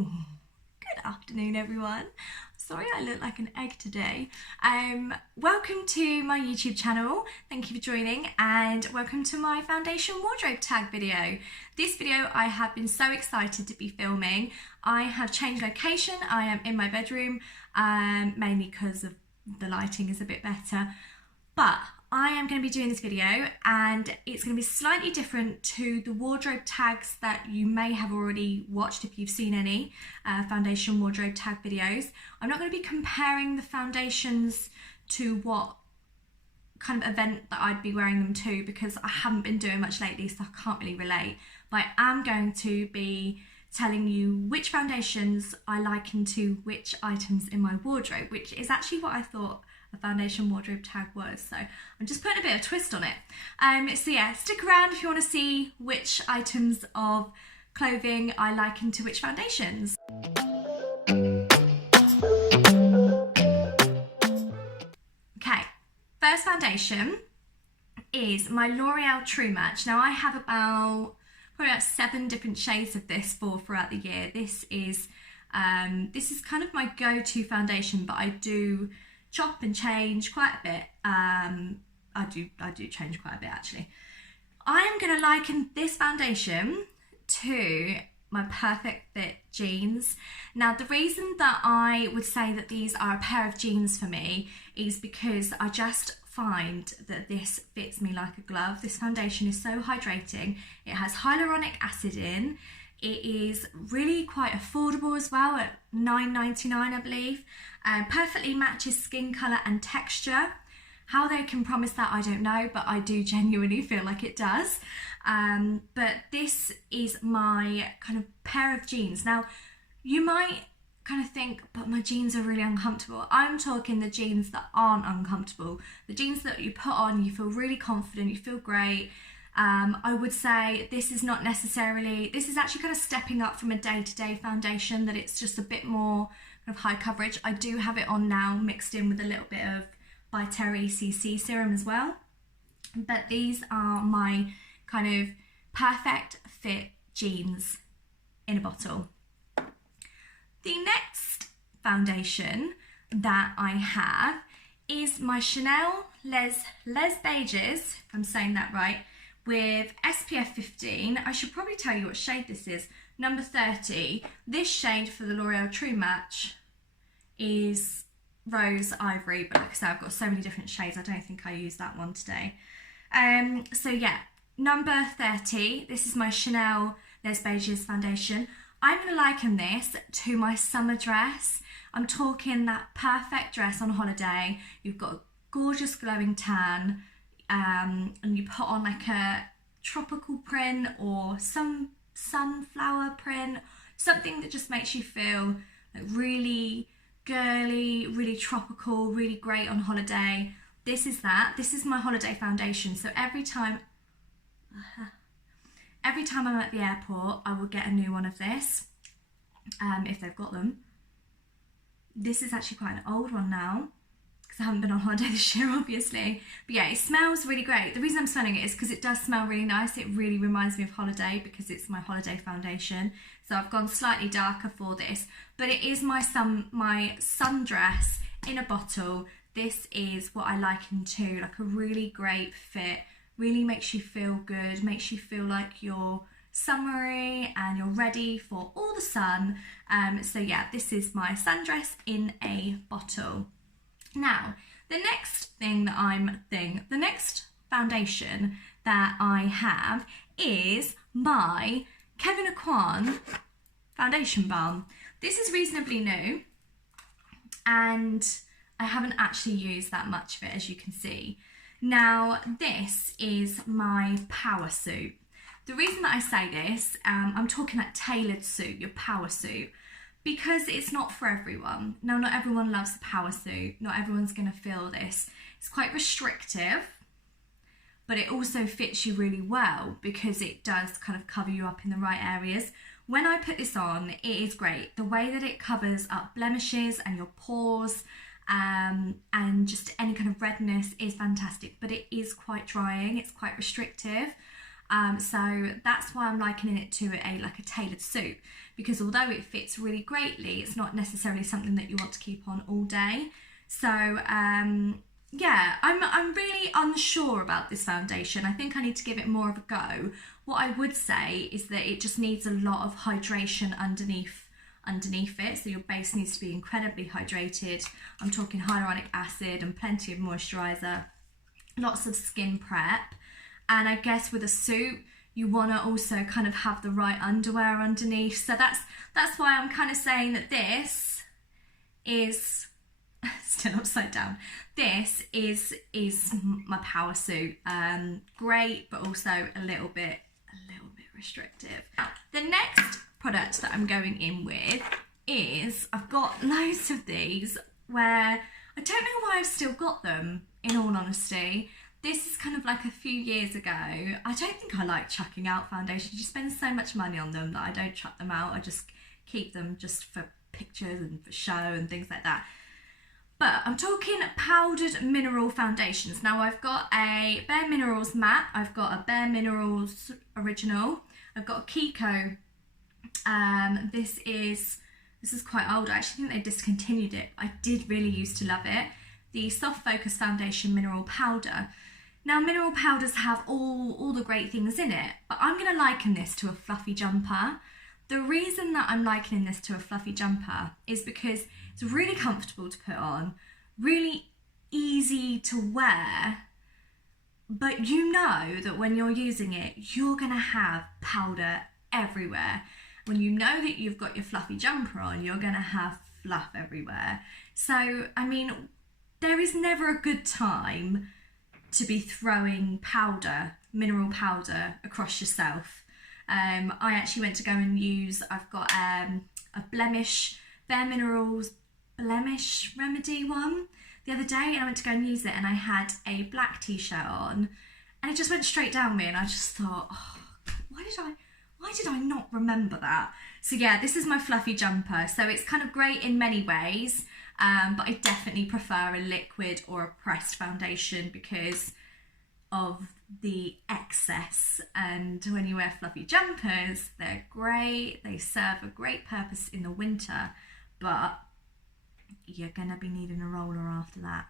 Ooh, good afternoon, everyone. Sorry I look like an egg today. Welcome to my YouTube channel. Thank you for joining, and welcome to my foundation wardrobe tag video. This video I have been so excited to be filming. I have changed location. I am in my bedroom, mainly because of the lighting is a bit better. But I am going to be doing this video, and it's going to be slightly different to the wardrobe tags that you may have already watched if you've seen any foundation wardrobe tag videos. I'm not going to be comparing the foundations to what kind of event that I'd be wearing them to, because I haven't been doing much lately, so I can't really relate. But I am going to be telling you which foundations I liken to which items in my wardrobe, which is actually what I thought a foundation wardrobe tag was, so I'm just putting a bit of a twist on it. So yeah, stick around if you want to see which items of clothing I liken to which foundations. Okay, first foundation is my L'Oreal True Match. Now I have probably about 7 different shades of this throughout the year. This is kind of my go-to foundation, but I do chop and change quite a bit. I do change quite a bit actually. I am going to liken this foundation to my Perfect Fit jeans. Now the reason that I would say that these are a pair of jeans for me is because I just find that this fits me like a glove. This foundation is so hydrating. It has hyaluronic acid in. It is really quite affordable as well at $9.99 I believe. Perfectly matches skin colour and texture. How they can promise that I don't know, but I do genuinely feel like it does. But this is my kind of pair of jeans. Now you might kind of think, but my jeans are really uncomfortable. I'm talking the jeans that aren't uncomfortable. The jeans that you put on, you feel really confident, you feel great. I would say this is actually kind of stepping up from a day-to-day foundation, that it's just a bit more kind of high coverage. I do have it on now mixed in with a little bit of By Terry CC serum as well. But these are my kind of perfect fit jeans in a bottle. The next foundation that I have is my Chanel Les Beiges, if I'm saying that right, with SPF 15. I should probably tell you what shade this is. Number 30. This shade for the L'Oreal True Match is Rose Ivory, but like I said, I've got so many different shades, I don't think I used that one today. So yeah, number 30. This is my Chanel Les Beiges foundation. I'm going to liken this to my summer dress. I'm talking that perfect dress on holiday. You've got a gorgeous glowing tan, and you put on like a tropical print or some sunflower print, something that just makes you feel like really girly, really tropical, really great on holiday. This is that. This is my holiday foundation. So every time I'm at the airport, I will get a new one of this, if they've got them. This is actually quite an old one now, because I haven't been on holiday this year, obviously. But yeah, it smells really great. The reason I'm smelling it is because it does smell really nice. It really reminds me of holiday because it's my holiday foundation. So I've gone slightly darker for this. But it is my sundress in a bottle. This is what I liken to, like a really great fit. Really makes you feel good, makes you feel like you're summery and you're ready for all the sun. So yeah, this is my sundress in a bottle. Now, the next foundation that I have is my Kevyn Aucoin foundation balm. This is reasonably new, and I haven't actually used that much of it, as you can see. Now, this is my power suit. The reason that I say this, I'm talking like tailored suit, your power suit, because it's not for everyone. Now, not everyone loves the power suit. Not everyone's going to feel this. It's quite restrictive, but it also fits you really well because it does kind of cover you up in the right areas. When I put this on, it is great. The way that it covers up blemishes and your pores, and just any kind of redness is fantastic, but it is quite drying. It's quite restrictive. So that's why I'm likening it to like a tailored suit, because although it fits really greatly, it's not necessarily something that you want to keep on all day. So yeah, I'm really unsure about this foundation. I think I need to give it more of a go. What I would say is that it just needs a lot of hydration underneath it, so your base needs to be incredibly hydrated. I'm talking hyaluronic acid and plenty of moisturizer, lots of skin prep, and I guess with a suit you want to also kind of have the right underwear underneath. So that's why I'm kind of saying that this is still upside down. This is my power suit. Great, but also a little bit restrictive. Now, the next product that I'm going in with is, I've got loads of these where I don't know why I've still got them, in all honesty. This is kind of like a few years ago. I don't think I like chucking out foundations. You spend so much money on them that I don't chuck them out. I just keep them just for pictures and for show and things like that. But I'm talking powdered mineral foundations. Now I've got a Bare Minerals matte, I've got a Bare Minerals original, I've got a Kiko. This is quite old. I actually think they discontinued it. I did really used to love it. The Soft Focus Foundation Mineral Powder. Now mineral powders have all the great things in it, but I'm going to liken this to a fluffy jumper. The reason that I'm likening this to a fluffy jumper is because it's really comfortable to put on, really easy to wear, but you know that when you're using it, you're going to have powder everywhere. When you know that you've got your fluffy jumper on, you're going to have fluff everywhere. So, I mean, there is never a good time to be throwing powder, mineral powder, across yourself. I actually went to go and use, I've got a Blemish, Bare Minerals Blemish Remedy one the other day, and I went to go and use it, and I had a black t-shirt on, and it just went straight down me, and I just thought, oh, why did I not remember that? So yeah, this is my fluffy jumper. So it's kind of great in many ways, but I definitely prefer a liquid or a pressed foundation because of the excess. And when you wear fluffy jumpers, they're great, they serve a great purpose in the winter, but you're gonna be needing a roller after that.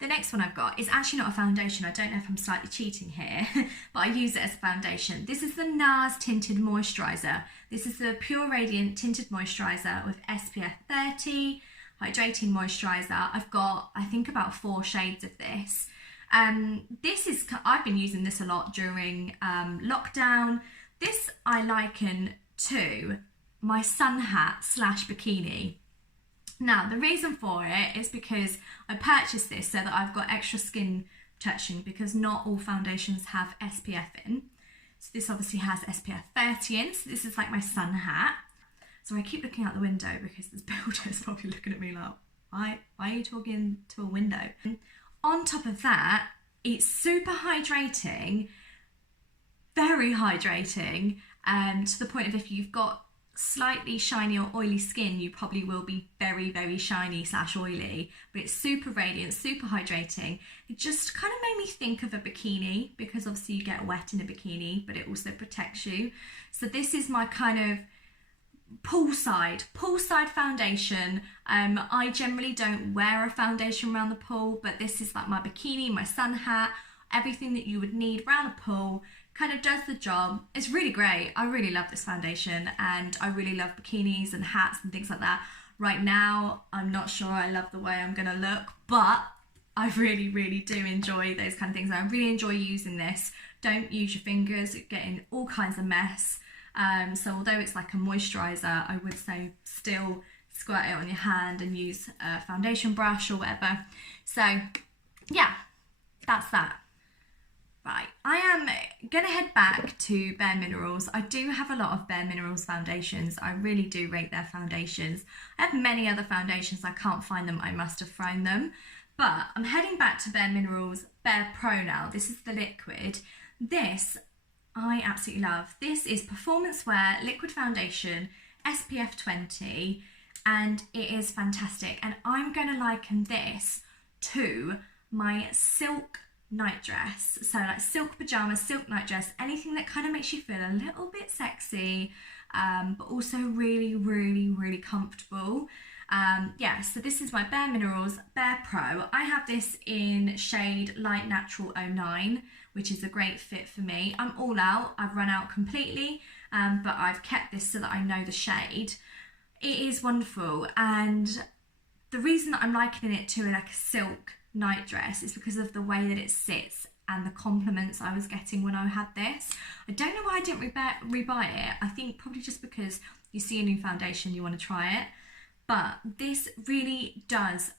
The next one I've got is actually not a foundation. I don't know if I'm slightly cheating here, but I use it as a foundation. This is the NARS Tinted Moisturiser. This is the Pure Radiant Tinted Moisturiser with SPF 30, hydrating moisturiser. I've got, I think, about 4 shades of this. I've been using this a lot during lockdown. This I liken to my sun hat / bikini. Now, the reason for it is because I purchased this so that I've got extra skin protection, because not all foundations have SPF in. So this obviously has SPF 30 in, so this is like my sun hat. So I keep looking out the window because this builder is probably looking at me like, why are you talking to a window? On top of that, it's super hydrating, very hydrating, to the point of if you've got slightly shiny or oily skin, you probably will be very, very shiny / oily, but it's super radiant, super hydrating. It just kind of made me think of a bikini, because obviously you get wet in a bikini, but it also protects you. So this is my kind of poolside foundation. I generally don't wear a foundation around the pool, but this is like my bikini, my sun hat, everything that you would need around a pool. Kind of does the job. It's really great. I really love this foundation, and I really love bikinis and hats and things like that. Right now, I'm not sure I love the way I'm gonna look, but I really, really do enjoy those kind of things. I really enjoy using this. Don't use your fingers, get in all kinds of mess. So although it's like a moisturiser, I would say still squirt it on your hand and use a foundation brush or whatever. So yeah, that's that. Right, I am going to head back to Bare Minerals. I do have a lot of Bare Minerals foundations. I really do rate their foundations. I have many other foundations. I can't find them. I must have thrown them. But I'm heading back to Bare Minerals Bare Pro now. This is the liquid. This I absolutely love. This is Performance Wear Liquid Foundation, SPF 20, and it is fantastic. And I'm going to liken this to my Silk night dress. So like silk pajamas, silk night dress, anything that kind of makes you feel a little bit sexy, but also really, really, really comfortable. Yeah, so this is my Bare Minerals Bare Pro. I have this in shade Light Natural 09, which is a great fit for me. I'm all out, I've run out completely, but I've kept this so that I know the shade. It is wonderful, and the reason that I'm likening it to like a silk night dress is because of the way that it sits and the compliments I was getting when I had this. I don't know why I didn't rebuy it. I think probably just because you see a new foundation, you want to try it. But this really does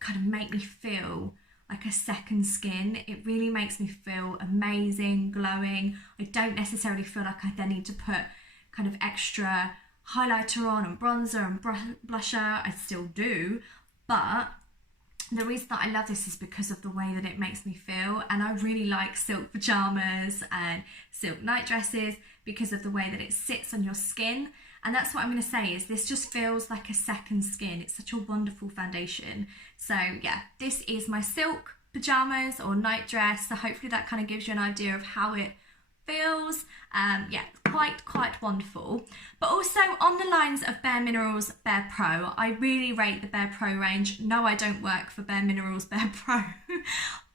kind of make me feel like a second skin. It really makes me feel amazing, glowing. I don't necessarily feel like I then need to put kind of extra highlighter on and bronzer and blusher. I still do, but the reason that I love this is because of the way that it makes me feel, and I really like silk pajamas and silk night dresses because of the way that it sits on your skin. And that's what I'm going to say, is this just feels like a second skin. It's such a wonderful foundation. So yeah, this is my silk pajamas or night dress. So hopefully that kind of gives you an idea of how it feels. Yeah, quite wonderful. But also on the lines of Bare Minerals Bare Pro, I really rate the Bare Pro range. No, I don't work for Bare Minerals Bare Pro,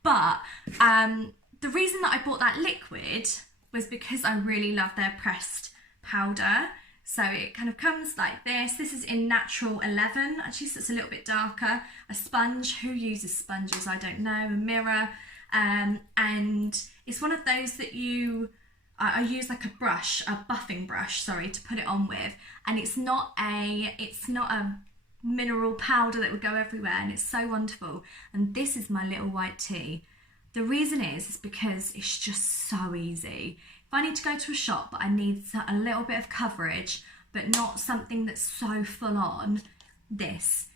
but the reason that I bought that liquid was because I really love their pressed powder. So it kind of comes like this. This is in Natural 11, actually, so it's a little bit darker. A sponge, who uses sponges? I don't know. A mirror, and it's one of those that I use like a buffing brush, sorry, to put it on with, and it's not a mineral powder that would go everywhere, and it's so wonderful. And this is my little white tee. The reason is because it's just so easy. If I need to go to a shop but I need a little bit of coverage, but not something that's so full on, this.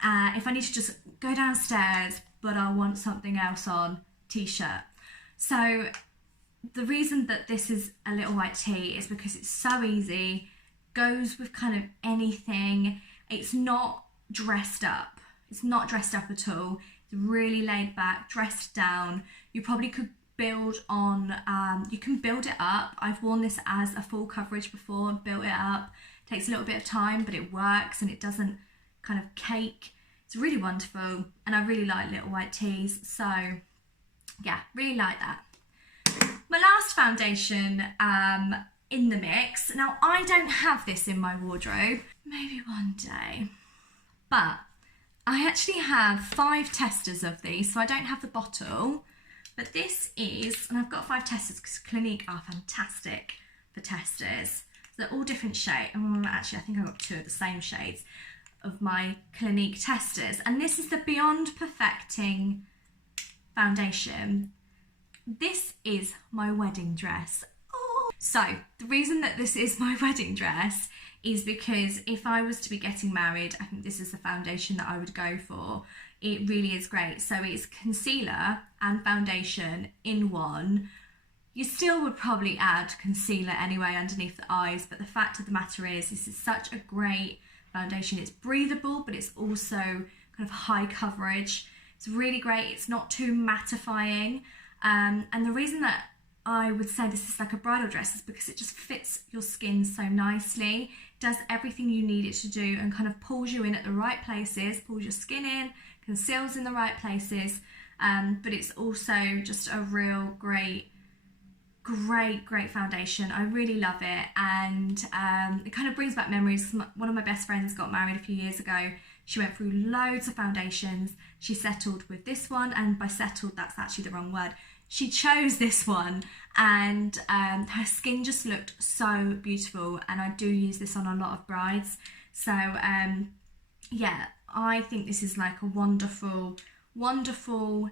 If I need to just go downstairs but I want something else on, t-shirt. So the reason that this is a little white tee is because it's so easy, goes with kind of anything. It's not dressed up. It's not dressed up at all. It's really laid back, dressed down. You probably could build on, you can build it up. I've worn this as a full coverage before and built it up. It takes a little bit of time, but it works and it doesn't kind of cake. It's really wonderful, and I really like little white tees. So yeah, really like that. My last foundation in the mix. Now, I don't have this in my wardrobe, maybe one day, but I actually have 5 testers of these, so I don't have the bottle, but this is, and I've got 5 testers because Clinique are fantastic for testers. So they're all different shades. Actually, I think I've got 2 of the same shades of my Clinique testers, and this is the Beyond Perfecting foundation. This is my wedding dress. Oh. So the reason that this is my wedding dress is because if I was to be getting married, I think this is the foundation that I would go for. It really is great. So it's concealer and foundation in one. You still would probably add concealer anyway underneath the eyes, but the fact of the matter is this is such a great foundation. It's breathable, but it's also kind of high coverage. It's really great. It's not too mattifying. And the reason that I would say this is like a bridal dress is because it just fits your skin so nicely, does everything you need it to do, and kind of pulls you in at the right places, pulls your skin in, conceals in the right places, but it's also just a real great foundation. I really love it, and it kind of brings back memories. One of my best friends got married a few years ago. She went through loads of foundations. She settled with this one, and by settled, that's actually the wrong word. She chose this one, and her skin just looked so beautiful, and I do use this on a lot of brides. So yeah, I think this is like a wonderful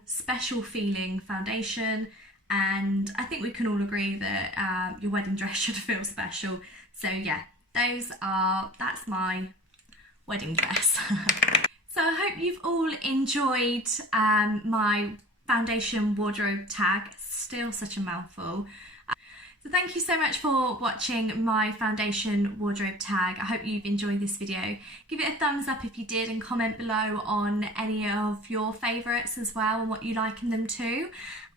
special feeling foundation, and I think we can all agree that your wedding dress should feel special. So yeah, that's my wedding dress. So I hope you've all enjoyed my foundation wardrobe tag. Still such a mouthful. So thank you so much for watching my foundation wardrobe tag. I hope you've enjoyed this video. Give it a thumbs up if you did, and comment below on any of your favourites as well and what you like in them too.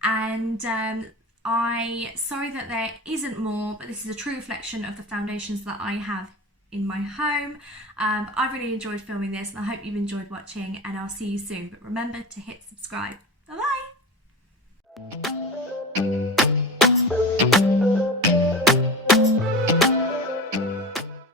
And sorry that there isn't more, but this is a true reflection of the foundations that I have in my home. I really enjoyed filming this, and I hope you've enjoyed watching, and I'll see you soon. But remember to hit subscribe. Bye bye.